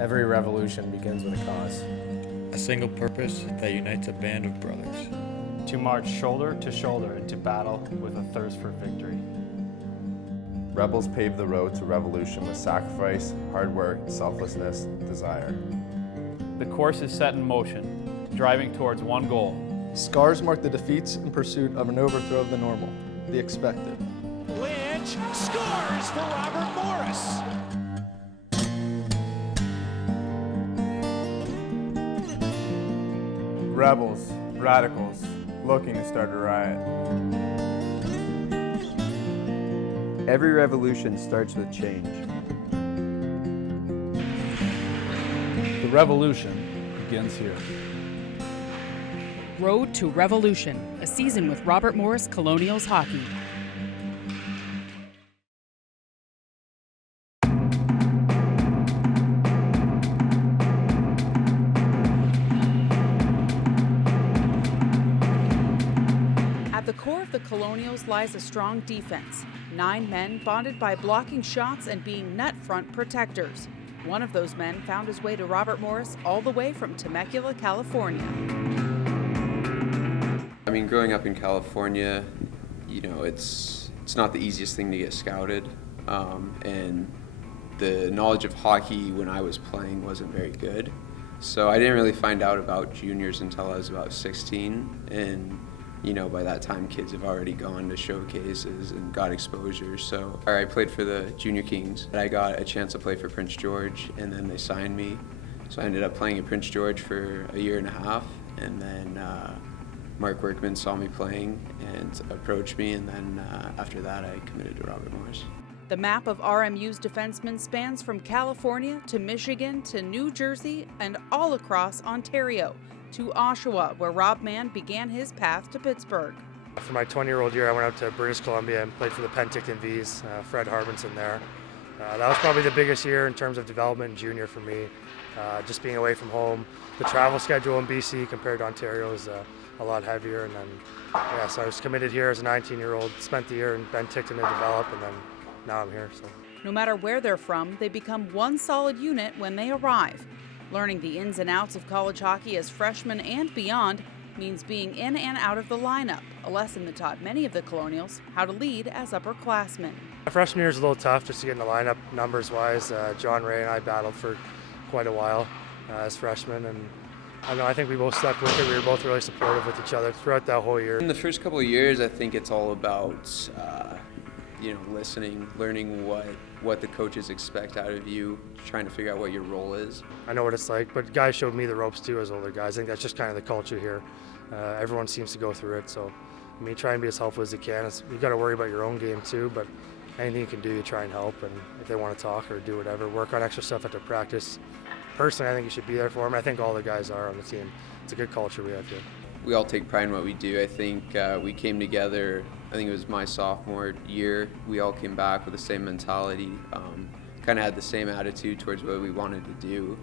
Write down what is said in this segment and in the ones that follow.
Every revolution begins with a cause. A single purpose that unites a band of brothers. To march shoulder to shoulder into battle with a thirst for victory. Rebels paved the road to revolution with sacrifice, hard work, selflessness, desire. The course is set in motion, driving towards one goal. Scars mark the defeats in pursuit of an overthrow of the normal, the expected. Lynch scores for Robert Morris. Rebels, radicals, looking to start a riot. Every revolution starts with change. The revolution begins here. Road to Revolution, a season with Robert Morris Colonials hockey. At the core of the Colonials lies a strong defense. 9 men bonded by blocking shots and being net front protectors. One of those men found his way to Robert Morris all the way from Temecula, California. I mean, growing up in California, you know, it's not the easiest thing to get scouted, and the knowledge of hockey when I was playing wasn't very good. So I didn't really find out about juniors until I was about 16, and you know, by that time kids have already gone to showcases and got exposure. So I played for the Junior Kings. I got a chance to play for Prince George, and then they signed me. So I ended up playing at Prince George for a year and a half, and then Mark Workman saw me playing and approached me, and then after that I committed to Robert Morris. The map of RMU's defensemen spans from California to Michigan to New Jersey and all across Ontario to Oshawa, where Rob Mann began his path to Pittsburgh. For my 20-year-old year, I went out to British Columbia and played for the Penticton Vs, Fred Harbinson there. That was probably the biggest year in terms of development in junior for me, just being away from home. The travel schedule in BC compared to Ontario is a lot heavier, and then so I was committed here as a 19-year-old, spent the year in Penticton to develop, and then now I'm here. So. No matter where they're from, they become one solid unit when they arrive. Learning the ins and outs of college hockey as freshmen and beyond means being in and out of the lineup, a lesson that taught many of the Colonials how to lead as upperclassmen. My freshman year was a little tough just to get in the lineup numbers-wise. John Ray and I battled for quite a while as freshmen, and I think we both stuck with it. We were both really supportive with each other throughout that whole year. In the first couple of years, I think it's all about listening, learning what the coaches expect out of you, trying to figure out what your role is. I know what it's like, but guys showed me the ropes too as older guys. I think that's just kind of the culture here. Everyone seems to go through it, so I mean, try and be as helpful as you can. You got to worry about your own game too, but anything you can do, you try and help. And if they want to talk or do whatever, work on extra stuff at their practice. Personally, I think you should be there for them. I think all the guys are on the team. It's a good culture we have here. We all take pride in what we do. I think we came together, I think it was my sophomore year. We all came back with the same mentality, kind of had the same attitude towards what we wanted to do.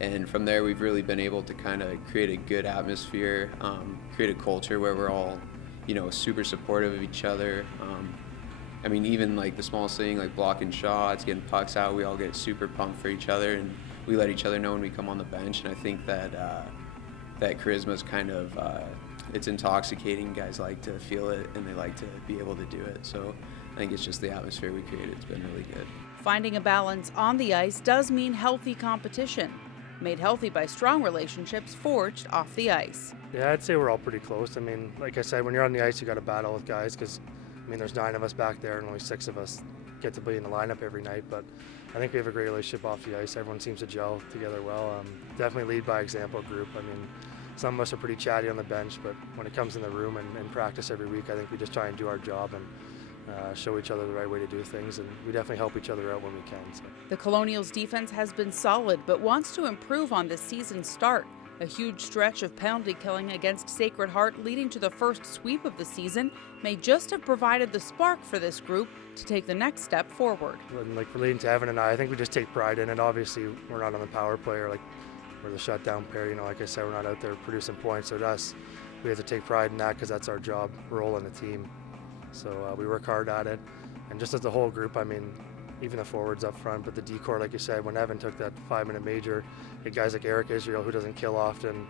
And from there, we've really been able to kind of create a good atmosphere, create a culture where we're all, super supportive of each other. I mean, even like the smallest thing, like blocking shots, getting pucks out, we all get super pumped for each other, and we let each other know when we come on the bench. And I think that that charisma is kind of, it's intoxicating. Guys like to feel it, and they like to be able to do it. So I think it's just the atmosphere we created. It's been really good. Finding a balance on the ice does mean healthy competition, made healthy by strong relationships forged off the ice. Yeah, I'd say we're all pretty close. I mean, like I said, when you're on the ice, you got to battle with guys because, I mean, there's 9 of us back there and only 6 of us get to be in the lineup every night. But I think we have a great relationship off the ice. Everyone seems to gel together well. Definitely lead by example group. I mean, some of us are pretty chatty on the bench, but when it comes in the room and practice every week, I think we just try and do our job and show each other the right way to do things, and we definitely help each other out when we can. So. The Colonials' defense has been solid, but wants to improve on this season's start. A huge stretch of penalty killing against Sacred Heart leading to the first sweep of the season may just have provided the spark for this group to take the next step forward. And like relating to Evan and I think we just take pride in it. Obviously, we're not on the power play or like we're the shutdown pair. Like I said, we're not out there producing points. So to us, we have to take pride in that because that's our job, role in the team. So we work hard at it. And just as the whole group, I mean, even the forwards up front. But the D-core, like you said, when Evan took that 5-minute major, you had guys like Eric Israel, who doesn't kill often,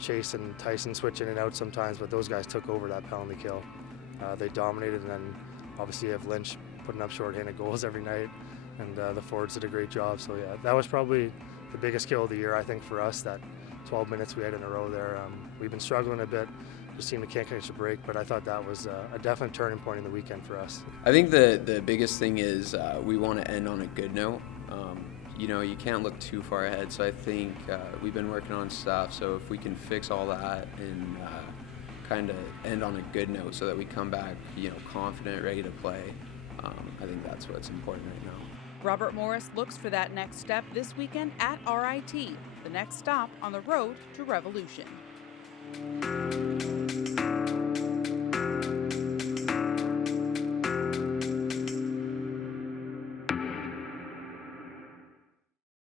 Chase and Tyson switch in and out sometimes, but those guys took over that penalty kill. They dominated, and then obviously you have Lynch putting up shorthanded goals every night, and the forwards did a great job. So yeah, that was probably the biggest kill of the year, I think, for us, that 12 minutes we had in a row there. We've been struggling a bit, just seemed to can't catch a break, but I thought that was a definite turning point in the weekend for us. I think the biggest thing is we want to end on a good note. You know, you can't look too far ahead, so I think we've been working on stuff, so if we can fix all that and kind of end on a good note so that we come back, you know, confident, ready to play, I think that's what's important right now. Robert Morris looks for that next step this weekend at RIT, the next stop on the road to Revolution.